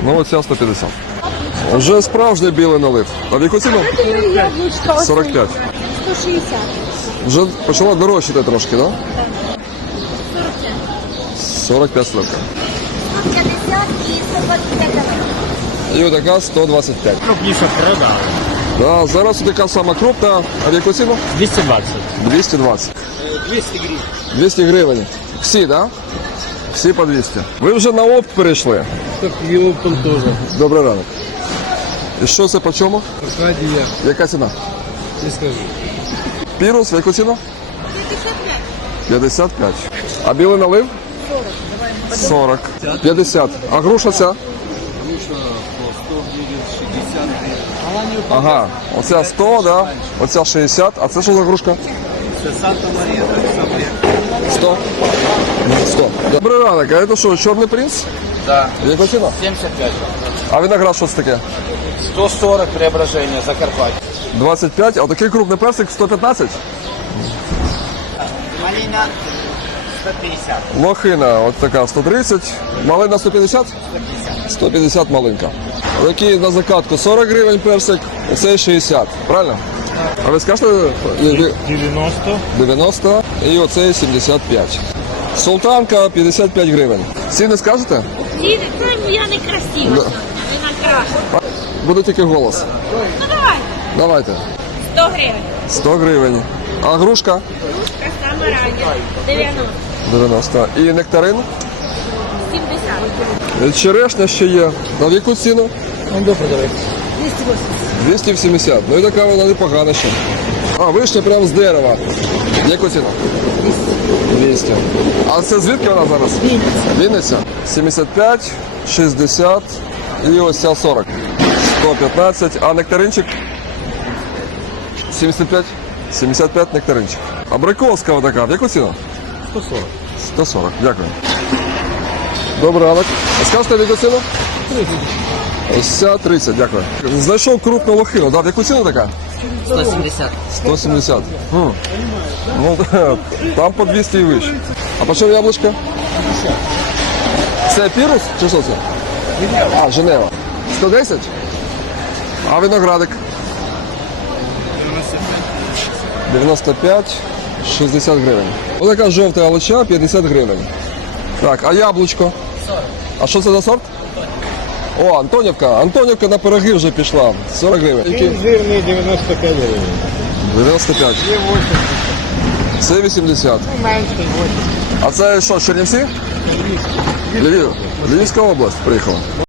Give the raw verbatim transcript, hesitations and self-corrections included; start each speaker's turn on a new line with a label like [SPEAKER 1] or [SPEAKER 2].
[SPEAKER 1] Ну, оця сто п'ятдесят. Вже справжній білий налив. А в яку ціну?
[SPEAKER 2] Яблучко.
[SPEAKER 1] сорок п'ять.
[SPEAKER 2] сто шістдесят.
[SPEAKER 1] Вже почала дорожчати трошки, так?
[SPEAKER 2] сорок п'ять.
[SPEAKER 1] сорок п'ять сливка.
[SPEAKER 2] сто п'ятдесят і сто двадцять п'ять.
[SPEAKER 1] І отака сто двадцять п'ять.
[SPEAKER 3] Крупніше продали.
[SPEAKER 1] Да, зараз така сама крупна. А в яку ціну?
[SPEAKER 3] двісті двадцять.
[SPEAKER 1] двісті двадцять.
[SPEAKER 3] двісті гривень.
[SPEAKER 1] двісті гривень. Всі, так? Да? Всі по двісті. Ви вже на опт перейшли.
[SPEAKER 3] Так і оптом теж.
[SPEAKER 1] Добрий ранок. І що це по чому?
[SPEAKER 3] Аркадія,
[SPEAKER 1] Яка ціна?
[SPEAKER 3] не скажу.
[SPEAKER 1] Пірус, в яку ціну?
[SPEAKER 2] п'ятдесят п'ять.
[SPEAKER 1] п'ятдесят п'ять. А білий налив? сорок. п'ятдесят. А груша ця? Ага, оця сто, да? Оця шістдесят. А це що за грушка?
[SPEAKER 3] Це Санта Марія,
[SPEAKER 1] сто. сто. Добрий ранок, а це що, чорний принц?
[SPEAKER 3] Да.
[SPEAKER 1] Яка ціна?
[SPEAKER 3] сімдесят п'ять.
[SPEAKER 1] А виноград що це таке?
[SPEAKER 3] сто сорок Преображення, Закарпаття.
[SPEAKER 1] двадцять п'ять, а такий крупний персик сто п'ятнадцять?
[SPEAKER 3] Малина сто п'ятдесят.
[SPEAKER 1] Лохина, от така сто тридцять. Малина сто п'ятдесят? сто п'ятдесят малинка. Такий на закатку сорок гривень персик, оцей шістдесят. Правильно? А ви скажете?
[SPEAKER 3] дев'яносто.
[SPEAKER 1] дев'яносто і оцей сімдесят п'ять. Султанка п'ятдесят п'ять гривень. Ціни скажете?
[SPEAKER 2] Ні, це я не красива.
[SPEAKER 1] Да.
[SPEAKER 2] Ви накрашена.
[SPEAKER 1] Буде тільки голос.
[SPEAKER 2] Ну давайте.
[SPEAKER 1] Давайте.
[SPEAKER 2] сто гривень.
[SPEAKER 1] сто гривень. А грушка?
[SPEAKER 2] Кружка саме рання. дев'яносто.
[SPEAKER 1] дев'яносто. І нектарин?
[SPEAKER 2] сімдесят.
[SPEAKER 1] Черешня ще є. На яку ціну?
[SPEAKER 3] Он до продавай.
[SPEAKER 1] двісті вісімдесят. Ну і така вона непогана ще. А, вишня прямо з дерева. Яку ціну? двісті. А це звідки вона зараз? Вінниця. Вінниця? сімдесят п'ять, шістдесят і ось ця сорок. сто п'ятнадцять. А нектаринчик? сімдесят п'ять? сімдесят п'ять нектаринчик. Абрикоска отака. В яку ціну?
[SPEAKER 3] сто сорок.
[SPEAKER 1] сто сорок. Дякую. Добрий ранок. А скажете, в яку ціну? Ось ця тридцять, дякую. Знайшов крупну лохину, да? В яку ціну така?
[SPEAKER 3] сто сімдесят.
[SPEAKER 1] сто сімдесят. Хм. Ну, там по двісті і вище. А по чому яблучко? Це пірус чи що це? А, Женева. сто десять? А виноградик? дев'яносто п'ять, шістдесят гривень. Ось така жовта алоча, п'ятдесят гривень. Так, а яблучко? А що це за сорт? О, Антонівка. Антонівка на пироги вже пішла. сорок гривень. Які?
[SPEAKER 3] Жирний дев'яносто п'ять гривень.
[SPEAKER 1] дев'яносто п'ять.
[SPEAKER 3] Є вісімдесят.
[SPEAKER 1] Це вісімдесят.
[SPEAKER 3] Менше вісімдесят.
[SPEAKER 1] А це що, Чернівці? Львів. Львівська область приїхала.